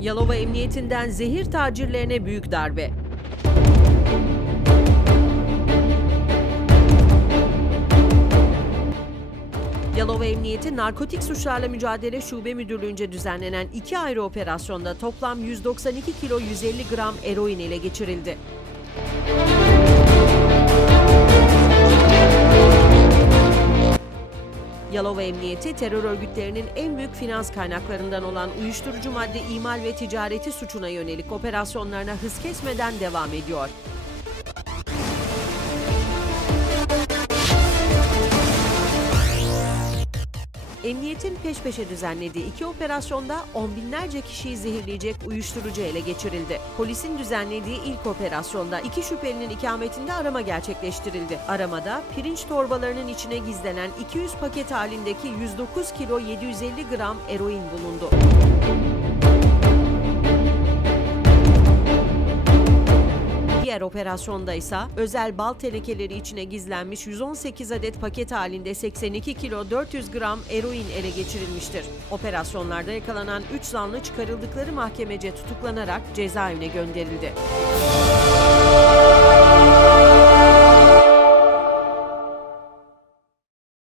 Yalova Emniyetinden zehir tacirlerine büyük darbe. Yalova Emniyeti Narkotik Suçlarla Mücadele Şube Müdürlüğü'nce düzenlenen iki ayrı operasyonda toplam 192 kilo 150 gram eroin ele geçirildi. Yalova Emniyeti terör örgütlerinin en büyük finans kaynaklarından olan uyuşturucu madde imal ve ticareti suçuna yönelik operasyonlarına hız kesmeden devam ediyor. Emniyetin peş peşe düzenlediği iki operasyonda on binlerce kişiyi zehirleyecek uyuşturucu ele geçirildi. Polisin düzenlediği ilk operasyonda iki şüphelinin ikametinde arama gerçekleştirildi. Aramada pirinç torbalarının içine gizlenen 200 paket halindeki 109 kilo 750 gram eroin bulundu. Diğer operasyonda ise özel bal tenekeleri içine gizlenmiş 118 adet paket halinde 82 kilo 400 gram eroin ele geçirilmiştir. Operasyonlarda yakalanan 3 zanlı çıkarıldıkları mahkemece tutuklanarak cezaevine gönderildi.